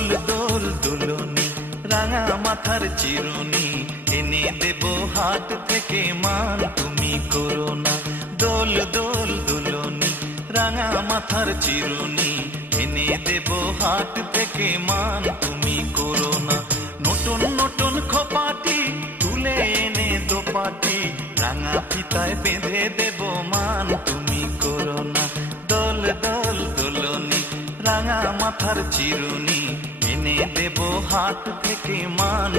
দোল দোল দুলনি, রাঙা মাথার চিরুনি, এনে দেব হাট থেকে মান, তুমি করো না। দোল দোল দুলনি, রাঙা মাথার চিরুনি, এনে দেব হাট থেকে মান, তুমি করো না। নতুন নতুন খোপাটি তুলে এনে দোপাটি, রাঙা ফিতায় বেঁধে দেব মান, তুমি করো না। দোল দোল দোলনি, রাঙা মাথার চিরুনি এনে দেব হাত থেকে মান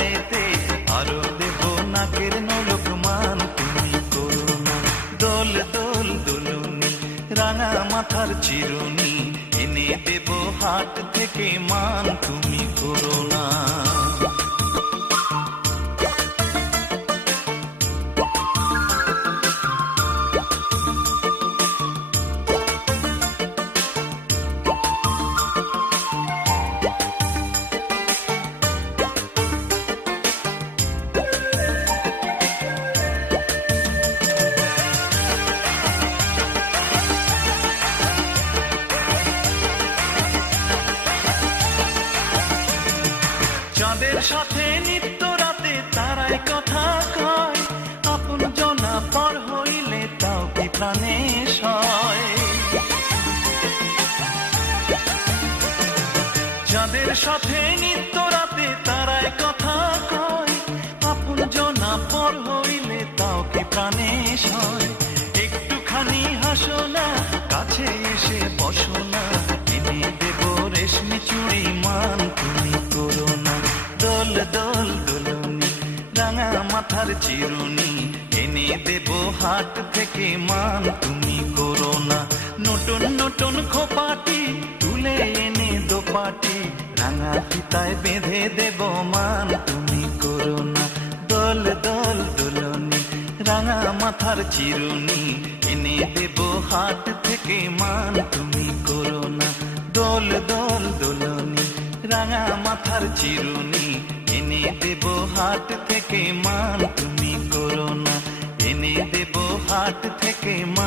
গায়েতে আরও দেব নাকের নলক মান তুমি করুণা। দোল দোল, দোলুনি, রাঙা মাথার চিরুনি, এনে দেব হাট থেকে মান তুমি করো না সাথে নিত্য রাতে তারাই কথা কয়। আপন জনা পর হইলে তাও কি প্রাণে যাদের সাথে নিত্য রাতে তারাই কথা কয়, আপন জনা পর হইলে তাও কি প্রাণে সয়? চিরুনি, এনে দেব হাট থেকে মান। তুমি করো না নতুন নতুন খোপাটি, তুলে এনে দোপাটি। রাঙা ফিতায় বেঁধে দেব মান। তুমি করো না দোল দোল দোলনি, রাঙা মাথার চিরুনি। এনে দেব হাট থেকে মান। তুমি করো না দোল দোল দোলনি, রাঙা মাথার চিরুনি। এনে দেব হাট থেকে মান। came